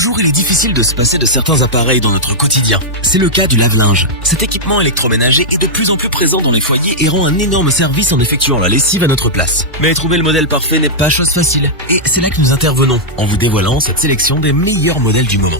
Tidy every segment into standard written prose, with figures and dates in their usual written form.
jours, il est difficile de se passer de certains appareils dans notre quotidien. C'est le cas du lave-linge. Cet équipement électroménager est de plus en plus présent dans les foyers et rend un énorme service en effectuant la lessive à notre place. Mais trouver le modèle parfait n'est pas chose facile. Et c'est là que nous intervenons, en vous dévoilant cette sélection des meilleurs modèles du moment.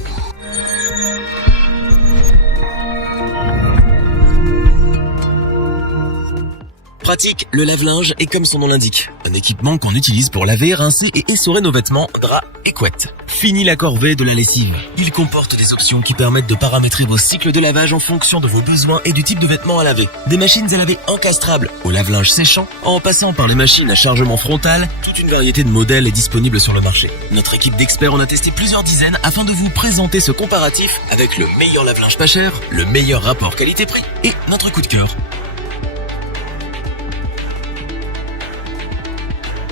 Pratique, le lave-linge est comme son nom l'indique. Un équipement qu'on utilise pour laver, rincer et essorer nos vêtements, draps et couettes. Fini la corvée de la lessive. Il comporte des options qui permettent de paramétrer vos cycles de lavage en fonction de vos besoins et du type de vêtements à laver. Des machines à laver encastrables au lave-linge séchant, en passant par les machines à chargement frontal, toute une variété de modèles est disponible sur le marché. Notre équipe d'experts en a testé plusieurs dizaines afin de vous présenter ce comparatif avec le meilleur lave-linge pas cher, le meilleur rapport qualité-prix et notre coup de cœur.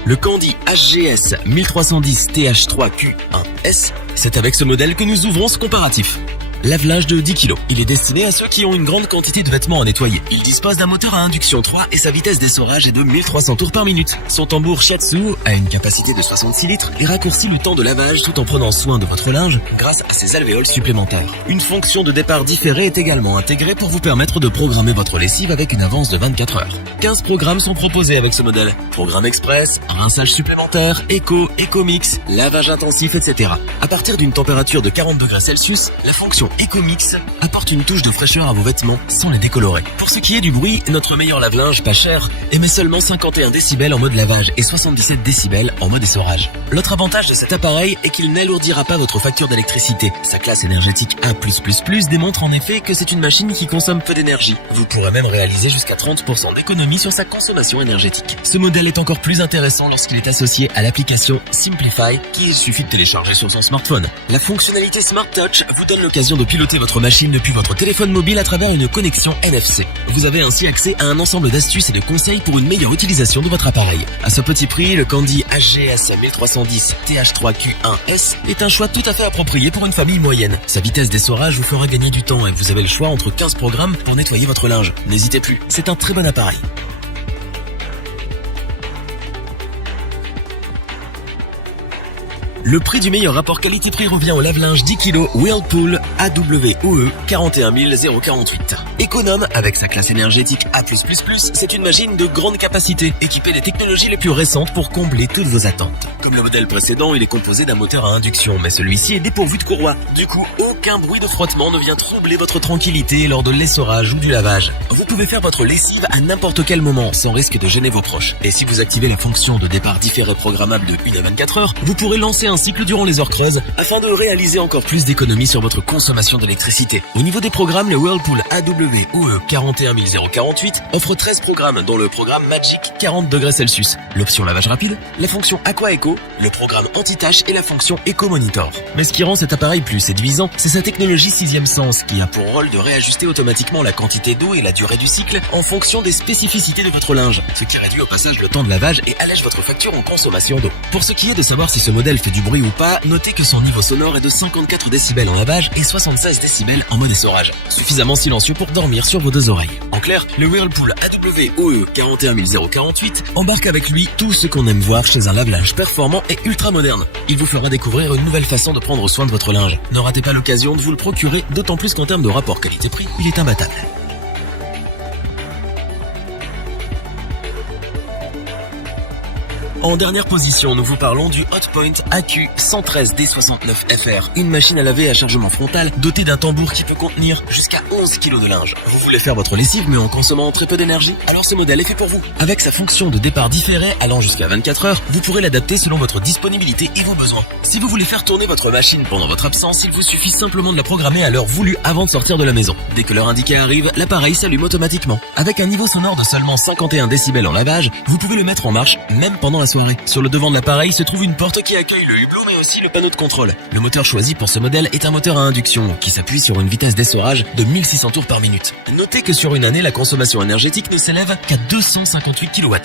Le Candy HGS 1310 TH3Q1S, c'est avec ce modèle que nous ouvrons ce comparatif. Lave-linge de 10 kg. Il est destiné à ceux qui ont une grande quantité de vêtements à nettoyer. Il dispose d'un moteur à induction 3 et sa vitesse d'essorage est de 1300 tours par minute. Son tambour Shiatsu a une capacité de 66 litres et raccourcit le temps de lavage tout en prenant soin de votre linge grâce à ses alvéoles supplémentaires. Une fonction de départ différé est également intégrée pour vous permettre de programmer votre lessive avec une avance de 24 heures. 15 programmes sont proposés avec ce modèle. Programme express, rinçage supplémentaire, éco, éco-mix, lavage intensif, etc. À partir d'une température de 40 degrés Celsius, la fonction EcoMix apporte une touche de fraîcheur à vos vêtements sans les décolorer. Pour ce qui est du bruit, notre meilleur lave-linge pas cher émet seulement 51 décibels en mode lavage et 77 décibels en mode essorage. L'autre avantage de cet appareil est qu'il n'alourdira pas votre facture d'électricité. Sa classe énergétique A+++ démontre en effet que c'est une machine qui consomme peu d'énergie. Vous pourrez même réaliser jusqu'à 30% d'économie sur sa consommation énergétique. Ce modèle est encore plus intéressant lorsqu'il est associé à l'application Simplify qu'il suffit de télécharger sur son smartphone. La fonctionnalité Smart Touch vous donne l'occasion de piloter votre machine depuis votre téléphone mobile à travers une connexion NFC. Vous avez ainsi accès à un ensemble d'astuces et de conseils pour une meilleure utilisation de votre appareil. À ce petit prix, le Candy HGS 1310 TH3Q1S est un choix tout à fait approprié pour une famille moyenne. Sa vitesse d'essorage vous fera gagner du temps et vous avez le choix entre 15 programmes pour nettoyer votre linge. N'hésitez plus, c'est un très bon appareil. Le prix du meilleur rapport qualité-prix revient au lave-linge 10 kg Whirlpool AWOE 41048. Économe avec sa classe énergétique A+++, c'est une machine de grande capacité, équipée des technologies les plus récentes pour combler toutes vos attentes. Comme le modèle précédent, il est composé d'un moteur à induction, mais celui-ci est dépourvu de courroie. Du coup, aucun bruit de frottement ne vient troubler votre tranquillité lors de l'essorage ou du lavage. Vous pouvez faire votre lessive à n'importe quel moment, sans risque de gêner vos proches. Et si vous activez la fonction de départ différé programmable de 1 à 24 heures, vous pourrez lancer un cycle durant les heures creuses afin de réaliser encore plus d'économies sur votre consommation d'électricité. Au niveau des programmes, le Whirlpool AWOE 41048 offre 13 programmes, dont le programme Magic 40 degrés Celsius, l'option lavage rapide, la fonction Aqua Eco, le programme anti-tache et la fonction Eco Monitor. Mais ce qui rend cet appareil plus séduisant, c'est sa technologie 6e sens qui a pour rôle de réajuster automatiquement la quantité d'eau et la durée du cycle en fonction des spécificités de votre linge, ce qui réduit au passage le temps de lavage et allège votre facture en consommation d'eau. Pour ce qui est de savoir si ce modèle fait du bruit ou pas, notez que son niveau sonore est de 54 décibels en lavage et 76 décibels en mode essorage, suffisamment silencieux pour dormir sur vos deux oreilles. En clair, le Whirlpool AWOE 41048 embarque avec lui tout ce qu'on aime voir chez un lave-linge performant et ultra moderne. Il vous fera découvrir une nouvelle façon de prendre soin de votre linge. Ne ratez pas l'occasion de vous le procurer, d'autant plus qu'en termes de rapport qualité-prix, il est imbattable. En dernière position, nous vous parlons du Hotpoint AQ113D69FR, une machine à laver à chargement frontal dotée d'un tambour qui peut contenir jusqu'à 11 kg de linge. Vous voulez faire votre lessive mais en consommant très peu d'énergie? Alors ce modèle est fait pour vous. Avec sa fonction de départ différé allant jusqu'à 24 heures, vous pourrez l'adapter selon votre disponibilité et vos besoins. Si vous voulez faire tourner votre machine pendant votre absence, il vous suffit simplement de la programmer à l'heure voulue avant de sortir de la maison. Dès que l'heure indiquée arrive, l'appareil s'allume automatiquement. Avec un niveau sonore de seulement 51 décibels en lavage, vous pouvez le mettre en marche même pendant la soirée. Sur le devant de l'appareil se trouve une porte qui accueille le hublot mais aussi le panneau de contrôle. Le moteur choisi pour ce modèle est un moteur à induction qui s'appuie sur une vitesse d'essorage de 1600 tours par minute. Notez que sur une année, la consommation énergétique ne s'élève qu'à 258 kWh.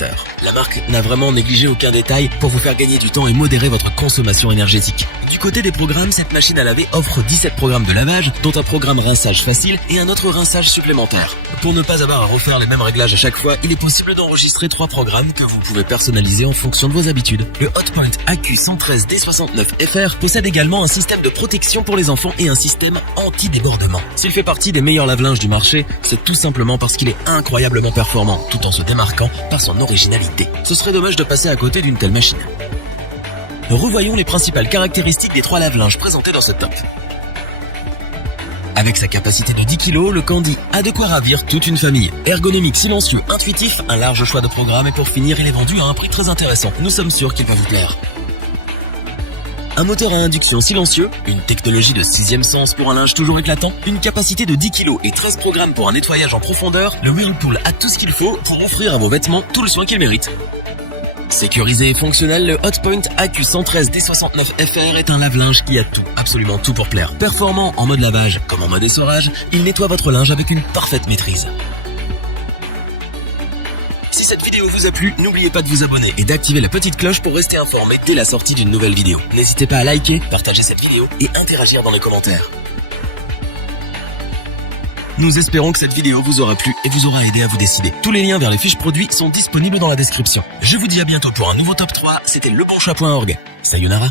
La marque n'a vraiment négligé aucun détail pour vous faire gagner du temps et modérer votre consommation énergétique. Du côté des programmes, cette machine à laver offre 17 programmes de lavage, dont un programme rinçage facile et un autre rinçage supplémentaire. Pour ne pas avoir à refaire les mêmes réglages à chaque fois, il est possible d'enregistrer 3 programmes que vous pouvez personnaliser personnalisé en fonction de vos habitudes. Le Hotpoint AQ113D69FR possède également un système de protection pour les enfants et un système anti-débordement. S'il fait partie des meilleurs lave-linges du marché, c'est tout simplement parce qu'il est incroyablement performant, tout en se démarquant par son originalité. Ce serait dommage de passer à côté d'une telle machine. Revoyons les principales caractéristiques des 3 lave-linges présentés dans ce top. Avec sa capacité de 10 kg, le Candy a de quoi ravir toute une famille. Ergonomique, silencieux, intuitif, un large choix de programmes et pour finir, il est vendu à un prix très intéressant. Nous sommes sûrs qu'il va vous plaire. Un moteur à induction silencieux, une technologie de 6e sens pour un linge toujours éclatant, une capacité de 10 kg et 13 programmes pour un nettoyage en profondeur, le Whirlpool a tout ce qu'il faut pour offrir à vos vêtements tout le soin qu'ils méritent. Sécurisé et fonctionnel, le Hotpoint AQ113D69FR est un lave-linge qui a tout, absolument tout pour plaire. Performant en mode lavage comme en mode essorage, il nettoie votre linge avec une parfaite maîtrise. Si cette vidéo vous a plu, n'oubliez pas de vous abonner et d'activer la petite cloche pour rester informé dès la sortie d'une nouvelle vidéo. N'hésitez pas à liker, partager cette vidéo et interagir dans les commentaires. Nous espérons que cette vidéo vous aura plu et vous aura aidé à vous décider. Tous les liens vers les fiches produits sont disponibles dans la description. Je vous dis à bientôt pour un nouveau top 3, c'était lebonchoix.org. Sayonara.